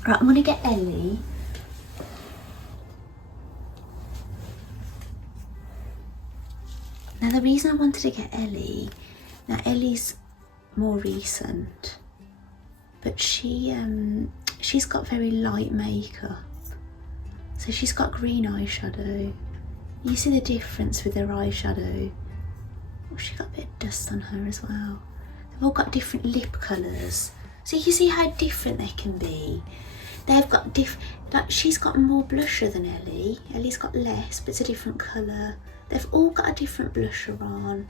Right, I'm going to get Ellie. Now the reason I wanted to get Ellie, now Ellie's more recent, but she's got very light makeup. So she's got green eyeshadow. You see the difference with their eyeshadow. Oh, she got a bit of dust on her as well. They've all got different lip colours. So you see how different they can be. They've got she's got more blusher than Ellie. Ellie's got less, but it's a different colour. They've all got a different blusher on.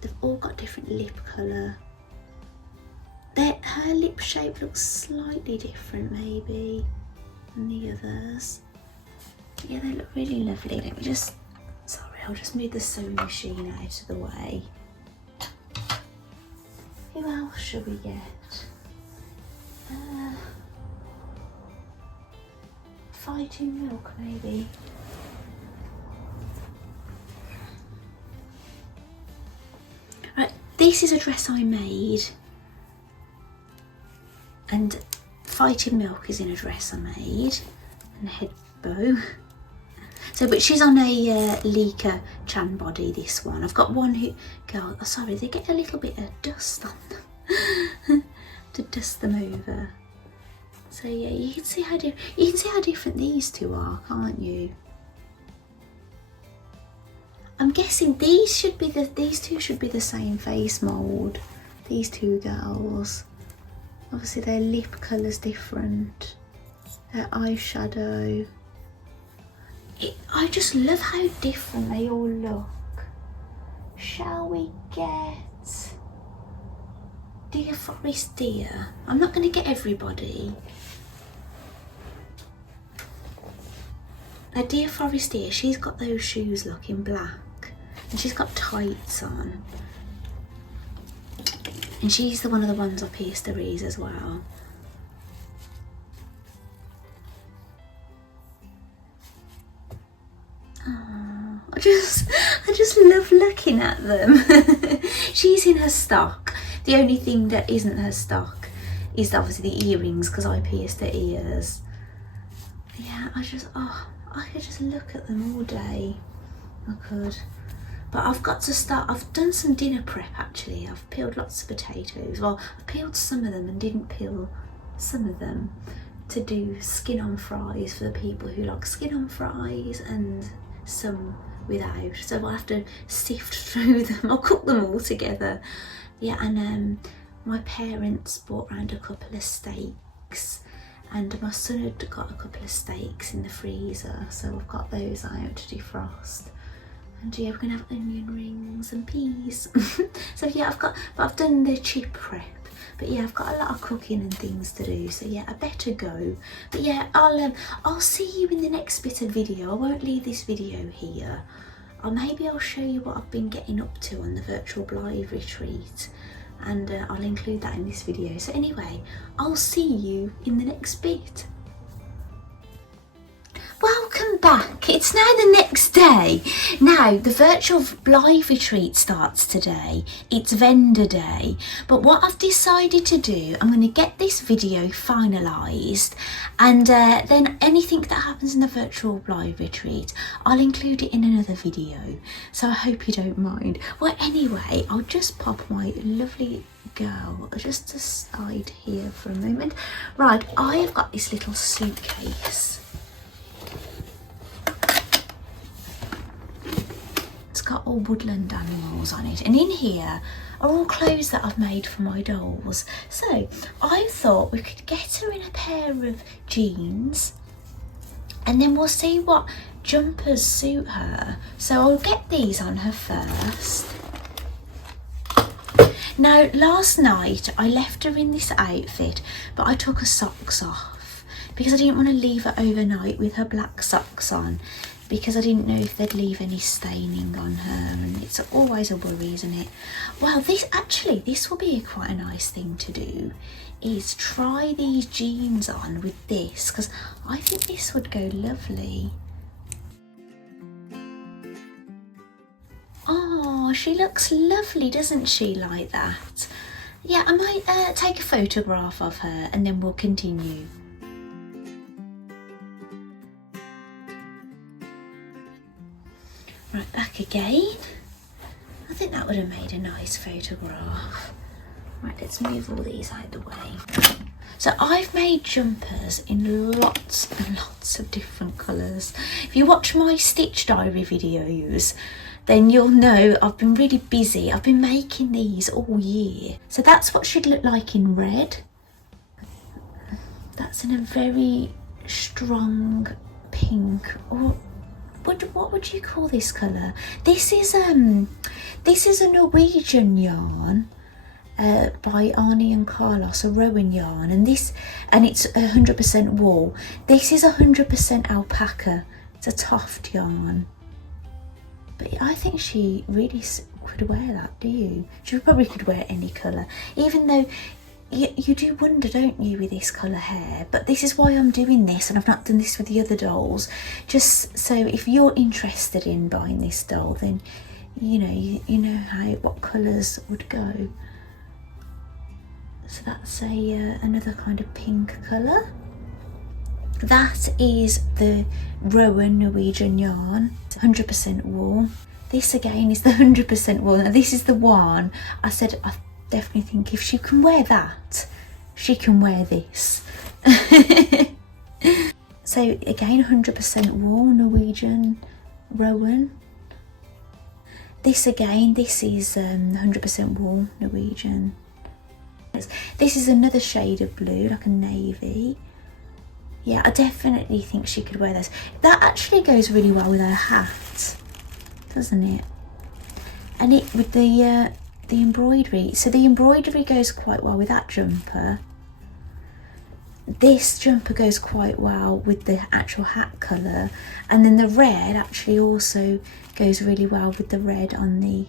They've all got different lip colour. Her lip shape looks slightly different maybe than the others. Yeah, they look really lovely. Let me just, sorry, I'll just move the sewing machine out of the way. Who else should we get? Fighting Milk, maybe. Right, this is a dress I made, and Fighting Milk is in a dress I made, and a head bow. So, but she's on a Lika Chan body, this one. I've got one who, girl, oh, sorry, they get a little bit of dust on them to dust them over. So yeah, you can see how different these two are, can't you? I'm guessing these two should be the same face mould. These two girls. Obviously their lip colour's different. Their eyeshadow. I just love how different they all look. Shall we get Dear Forest Dear? I'm not going to get everybody. Now Dear Forest Dear, she's got those shoes looking black, and she's got tights on, and she's one of the ones I pierced her ears as well. Oh, I just love looking at them. She's in her stock. The only thing that isn't her stock is obviously the earrings, because I pierced her ears. Yeah, I could just look at them all day. I could. But I've got to start. I've done some dinner prep actually. I've peeled lots of potatoes. Well, I peeled some of them and didn't peel some of them to do skin on fries for the people who like skin on fries, and some without. So I'll have to sift through them. I'll cook them all together. Yeah, and my parents bought round a couple of steaks, and my son had got a couple of steaks in the freezer, so I've got those out to defrost. And yeah, we're gonna have onion rings and peas. So yeah, I've done the chip prep. But yeah, I've got a lot of cooking and things to do, so yeah, I better go. But yeah, I'll see you in the next bit of video. I won't leave this video here. maybe I'll show you what I've been getting up to on the virtual Blythe retreat, and I'll include that in this video. So anyway, I'll see you in the next bit. Welcome back. It's now the next day. Now the virtual Blythe retreat starts today. It's vendor day, but what I've decided to do, I'm going to get this video finalised, and then anything that happens in the virtual Blythe retreat, I'll include it in another video, so I hope you don't mind. Well, anyway, I'll just pop my lovely girl just aside here for a moment. Right, I've got this little suitcase. Got all woodland animals on it, and in here are all clothes that I've made for my dolls. So I thought we could get her in a pair of jeans, and then we'll see what jumpers suit her. So I'll get these on her first. Now last night I left her in this outfit, but I took her socks off because I didn't want to leave her overnight with her black socks on, because I didn't know if they'd leave any staining on her, and it's always a worry, isn't it? Well, this will be quite a nice thing to do, is try these jeans on with this, because I think this would go lovely. Oh, she looks lovely, doesn't she, like that? Yeah, I might take a photograph of her and then we'll continue. Right, back again. I think that would have made a nice photograph. Right, let's move all these out of the way. So I've made jumpers in lots and lots of different colours. If you watch my Stitch Diary videos, then you'll know I've been really busy. I've been making these all year. So that's what she'd look like in red. That's in a very strong pink, or what would you call this colour? This is a Norwegian yarn by Arnie and Carlos, a Rowan yarn, and it's 100% wool. This is 100% alpaca. It's a Toft yarn, but I think she really could wear that. Do you? She probably could wear any colour, even though you do wonder, don't you, with this colour hair? But this is why I'm doing this, and I've not done this with the other dolls, just so if you're interested in buying this doll, then you know what colours would go. So that's another kind of pink colour. That is the Rowan Norwegian yarn. It's 100% wool. This again is the 100% wool. Now this is the one I said I definitely think if she can wear that, she can wear this. So again, 100% wool, Norwegian Rowan. This again, this is 100% wool, Norwegian. This is another shade of blue, like a navy. Yeah, I definitely think she could wear this. That actually goes really well with her hat, doesn't it? And it with the embroidery. So the embroidery goes quite well with that jumper. This jumper goes quite well with the actual hat colour, and then the red actually also goes really well with the red on the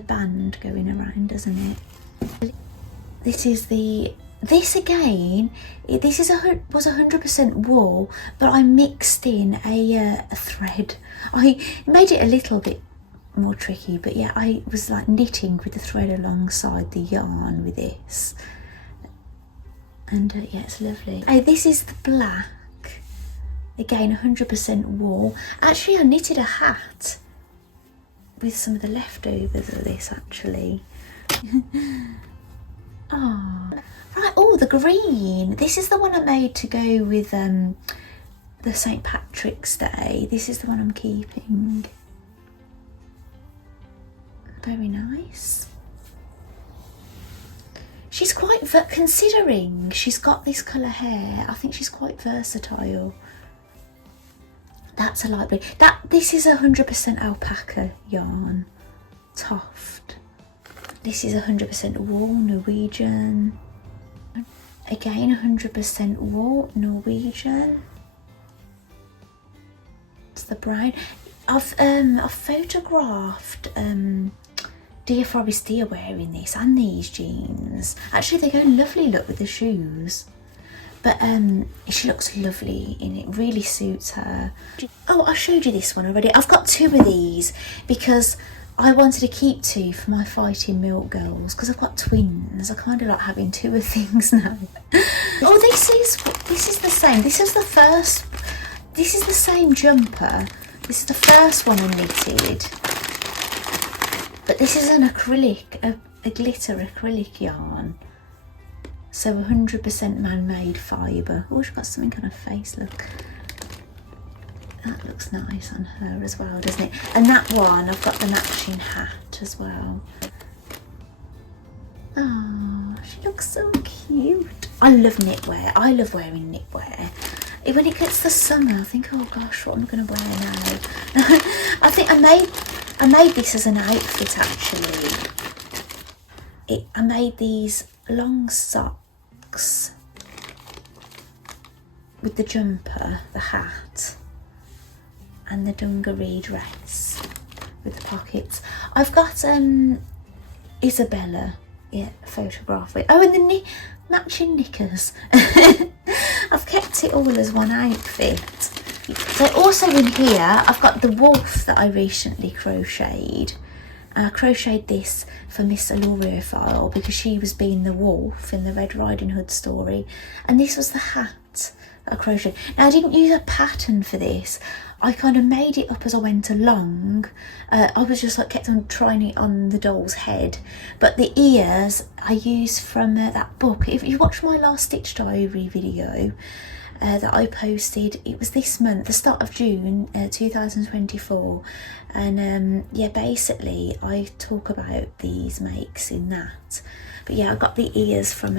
band going around, doesn't it? This again, this was 100% wool, but I mixed in a thread. I made it a little bit more tricky, but yeah, I was like knitting with the thread alongside the yarn with this, and yeah, it's lovely. Oh, this is the black, again 100% wool. Actually, I knitted a hat with some of the leftovers of this actually. Oh, right. Oh, the green. This is the one I made to go with the St. Patrick's Day. This is the one I'm keeping. Very nice. She's quite, considering she's got this colour hair, I think she's quite versatile. That's a light blue. This is 100% alpaca yarn, Toft. This is 100% wool, Norwegian. Again, 100% wool, Norwegian. It's the brown. I've photographed dear Forest Deer wearing this and these jeans. Actually, they go lovely look with the shoes. But she looks lovely in it, really suits her. Oh, I showed you this one already. I've got 2 of these because I wanted to keep 2 for my fighting milk girls because I've got twins. I kind of like having 2 of things now. Oh, this is the same. This is the same jumper. This is the first one I knitted. But this is an acrylic, a glitter acrylic yarn. So 100% man-made fibre. Oh, she's got something on her face, look. That looks nice on her as well, doesn't it? And that one, I've got the matching hat as well. Oh, she looks so cute. I love knitwear. I love wearing knitwear. When it gets the summer, I think, oh gosh, what am I going to wear now? I think I made this as an outfit, actually. I made these long socks with the jumper, the hat, and the dungaree dress with the pockets. I've got Isabella, photograph with. Oh, and the matching knickers. I've kept it all as one outfit. So also in here, I've got the wolf that I recently crocheted. I crocheted this for Miss Aluria File because she was being the wolf in the Red Riding Hood story, and this was the hat that I crocheted. Now I didn't use a pattern for this. I kind of made it up as I went along. I was just like kept on trying it on the doll's head, but the ears I used from that book. If you watch my last Stitch Diary video that I posted, it was this month, the start of June 2024, and yeah, basically I talk about these makes in that. But yeah, I got the ears from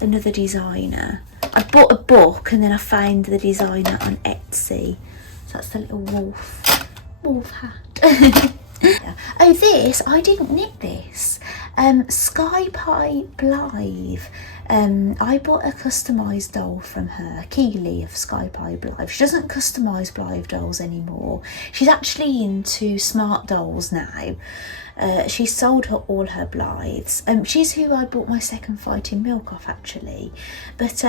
another designer. I bought a book and then I found the designer on Etsy. So that's the little wolf hat. Yeah. Oh, this, I didn't knit this. Sky Pie Blythe. I bought a customised doll from her, Keely of Sky Pie Blythe. She doesn't customise Blythe dolls anymore. She's actually into smart dolls now. She's sold all her Blythes. She's who I bought my second Fighting Milk off, actually. But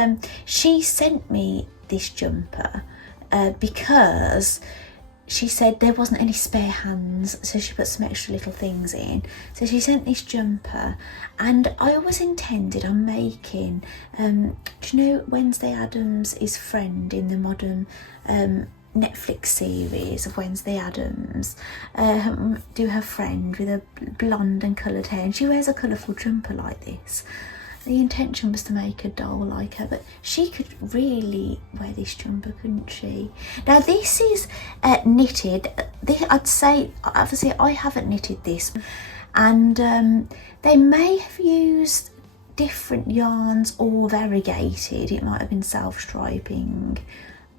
she sent me this jumper because she said there wasn't any spare hands, so she put some extra little things in. So she sent this jumper, and I always intended on making, do you know Wednesday Addams' friend in the modern Netflix series of Wednesday Addams, do her friend with a blonde and coloured hair, and she wears a colourful jumper like this. The intention was to make a doll like her, but she could really wear this jumper, couldn't she? Now this is knitted. I'd say, obviously I haven't knitted this, and they may have used different yarns or variegated. It might have been self-striping.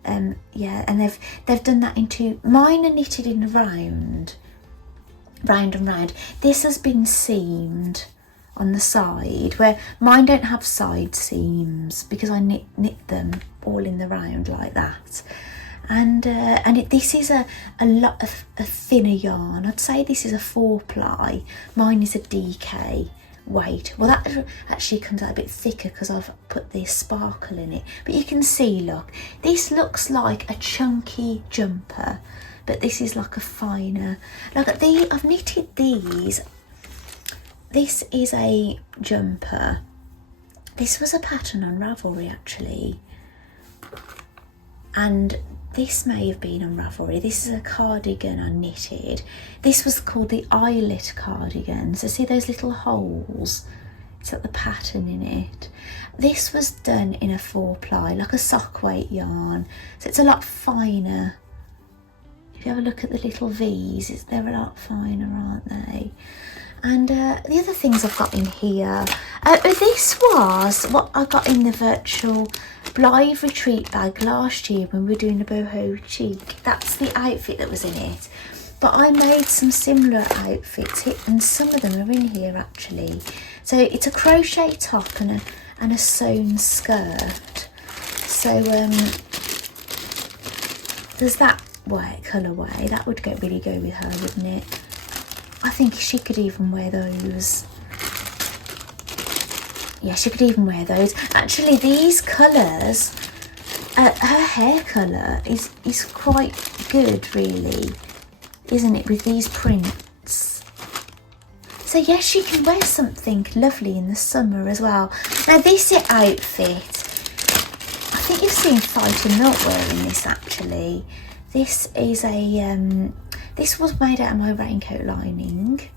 Yeah, and they've done that into, mine are knitted in round and round. This has been seamed on the side, where mine don't have side seams because I knit them all in the round like that. And this is a lot of a thinner yarn. I'd say this is a 4-ply. Mine is a DK weight. Well, that actually comes out a bit thicker because I've put this sparkle in it. But you can see, look, this looks like a chunky jumper, but this is like a finer. Look at these. I've knitted these. This is a jumper. This was a pattern on Ravelry, actually. And this may have been on Ravelry. This is a cardigan I knitted. This was called the eyelet cardigan. So see those little holes? It's got the pattern in it. This was done in a 4-ply, like a sock weight yarn. So it's a lot finer. If you have a look at the little V's, they're a lot finer, aren't they? And the other things I've got in here, this was what I got in the virtual Blythe retreat bag last year when we were doing the boho cheek. That's the outfit that was in it. But I made some similar outfits, and some of them are in here actually. So it's a crochet top and a sewn skirt. So there's that colourway. That would really go with her, wouldn't it? I think she could even wear those. Yeah, she could even wear those. Actually, these colours, her hair colour is quite good, really, isn't it, with these prints? So yes, she can wear something lovely in the summer as well. Now this outfit, I think you've seen Fighter Milk wearing this actually. This is a, this was made out of my raincoat lining.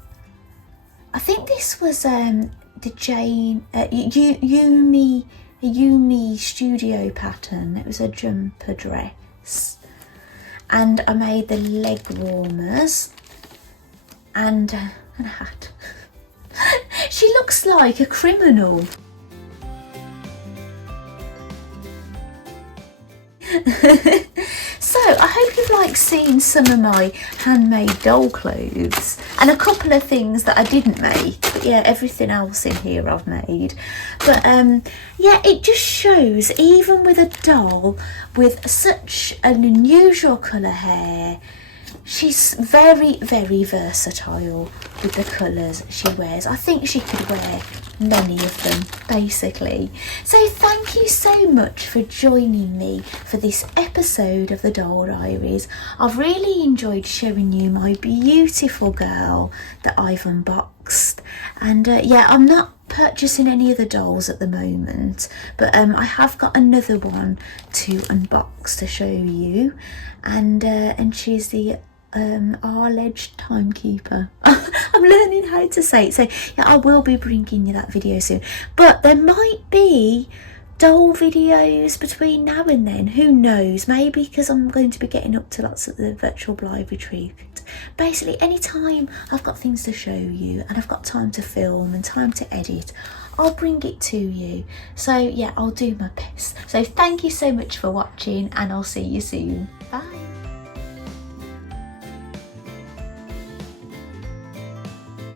I think this was the Jane, Yumi studio pattern. It was a jumper dress. And I made the leg warmers and a hat. She looks like a criminal. So I hope you've liked seeing some of my handmade doll clothes and a couple of things that I didn't make, but yeah, everything else in here I've made. But yeah, it just shows, even with a doll with such an unusual colour hair, she's very, very versatile with the colours she wears. I think she could wear many of them, basically. So thank you so much for joining me for this episode of the Doll Diaries. I've really enjoyed showing you my beautiful girl that I've unboxed. And yeah, I'm not purchasing any other dolls at the moment, but I have got another one to unbox to show you, and she's the Arledge timekeeper. I'm learning how to say it, so yeah, I will be bringing you that video soon, but there might be doll videos between now and then, who knows, maybe, because I'm going to be getting up to lots of the virtual Blythe retreat. Basically, anytime I've got things to show you and I've got time to film and time to edit, I'll bring it to you. So yeah, I'll do my best. So thank you so much for watching, and I'll see you soon. Bye.